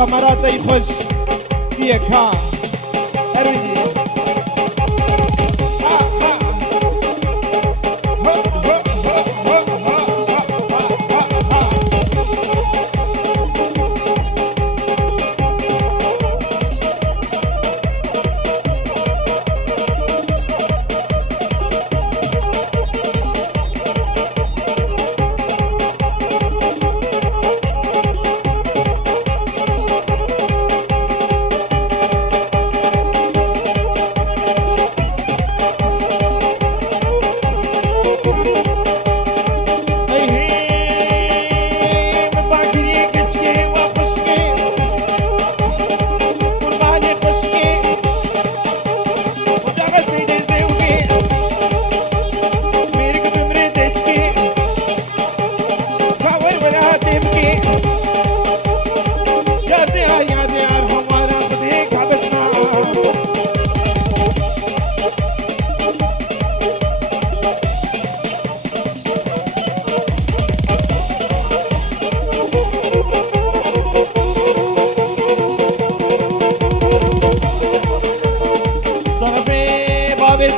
کمرات ای خوش فيك ها أرويجي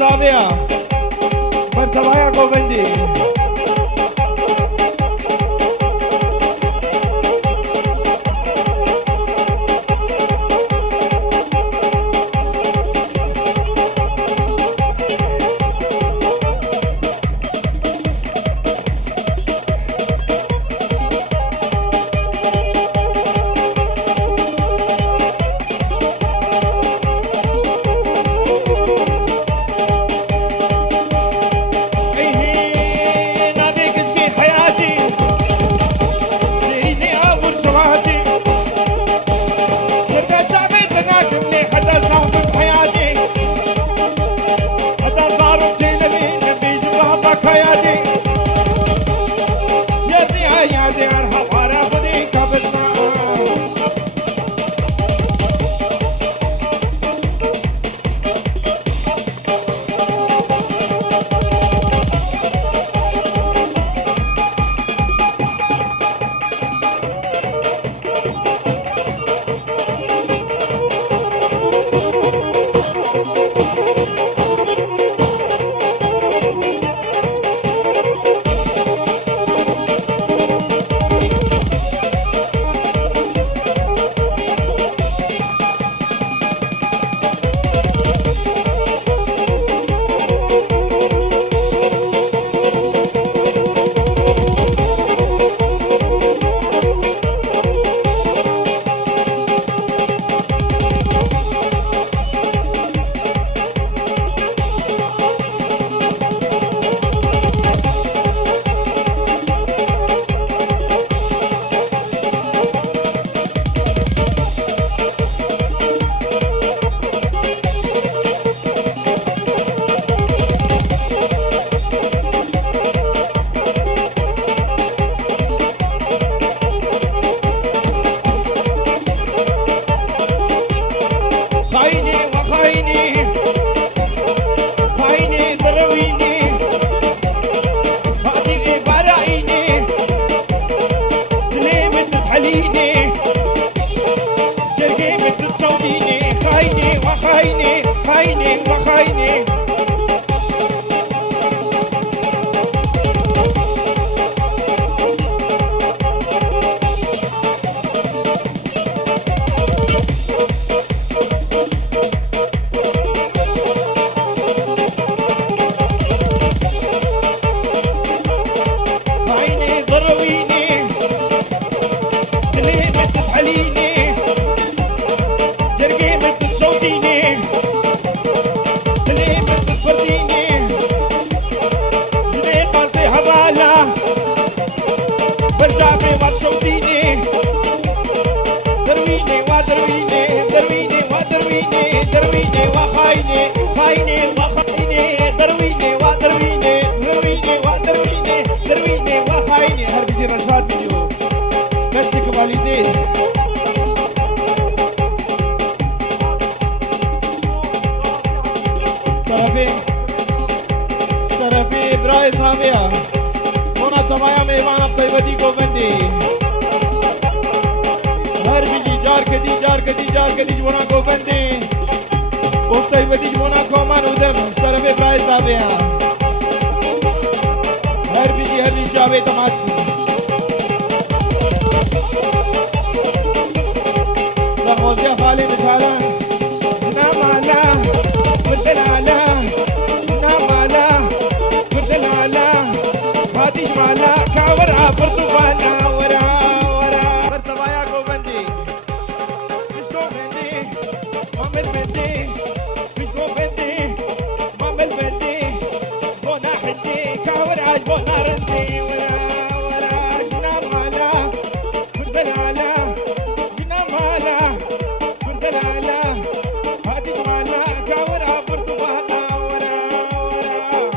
Sabia, Bartabaya Govendi. Go فوزية خالد فعلا نام على بدل على نام على بدل على هادي جمالة كاورا برتقالا ورا ورا برتبايا قوبندي مش قوبندي مامل بندي مش قوبندي مامل بندي بونا حدي كاورا بونا رندي ورا ورا نام على بدل على نام على بدل على هادي جمالة كاورا برتقالا ورا ورا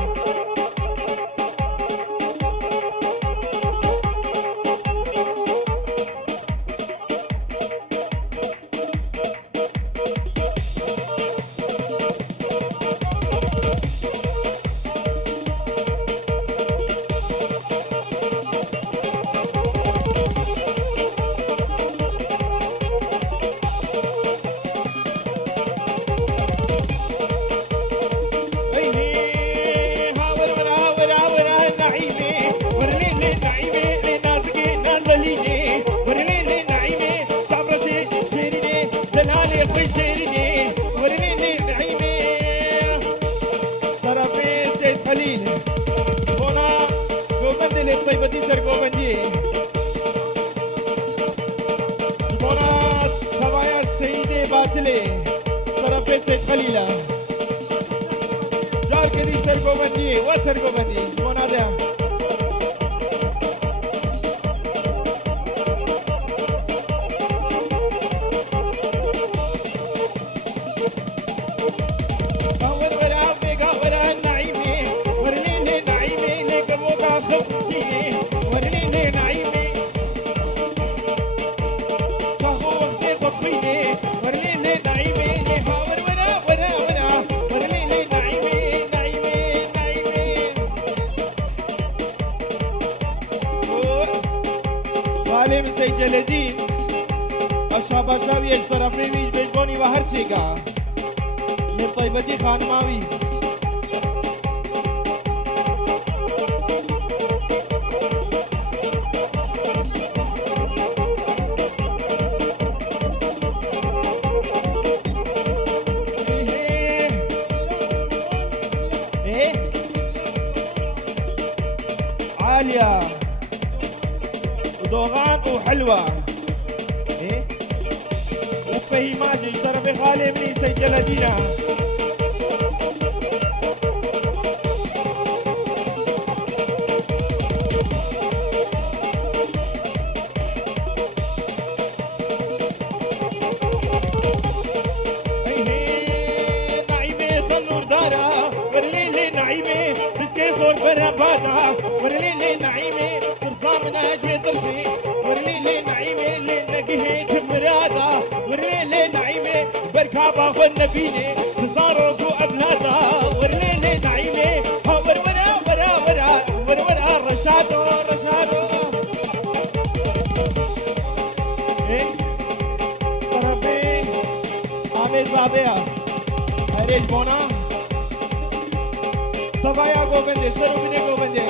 خليلة جار كذي سرقو بندي وسرقو بندي وانا ده قاور ورا بيقا ورا النعيمي ورنيني نعيمي لك ابوكا خبزيني ورنيني نعيمي فهو وقتي قبيني ورنيني نعيمي لهاور ورا ورا ورا ورنيني نعيمي نعيمي نعيمي والي مسي جلدين اشرب اشرب يشترف ريويش بيجبوني وهر سيقا طيبتي خانماوي عالية ودوغان وحلوة وفهيماجي طرف خالي مني سجل دينا ورلي نعيمي ترصى من اجمي ترسي ورلي نعيمي اللي نقهيت مرادا ورلي نعيمي بركابا والنبيني تصارقوا ابلادا ورلي نعيمي ور ورا ورا ورا ور ورا رشادو رشادو ايه طرفي عامل زابيا هريج بونا تبايا گوبنده سرو بینه گوبنده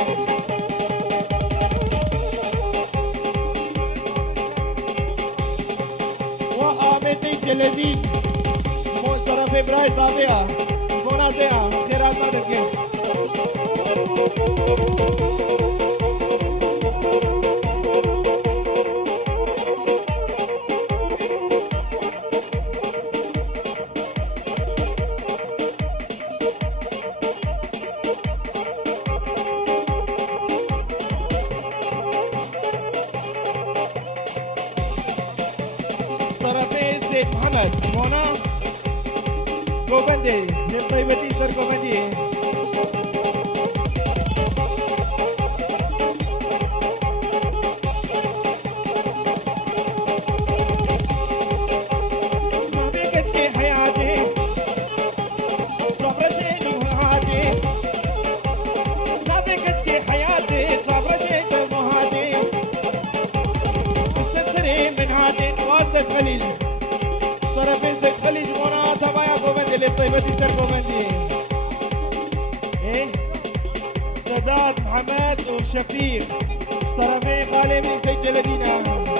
و آمدی جلدی مو طرف برای زابیا گونا دیا خیرات مدد که محمد مونا گوبنده طيبتي سر گوبندی ما بيكت كي حياتي صبرتي نهاتي ما بيكت كي حياتي صبرتي نهاتي السنسري من هاتي واسد خليل طرفين زي خليج مونا تبايا گوبندي للطيبتي سر گوبندي ايه سداد محمد وشفيق طرفين غالي من سيد جلدينا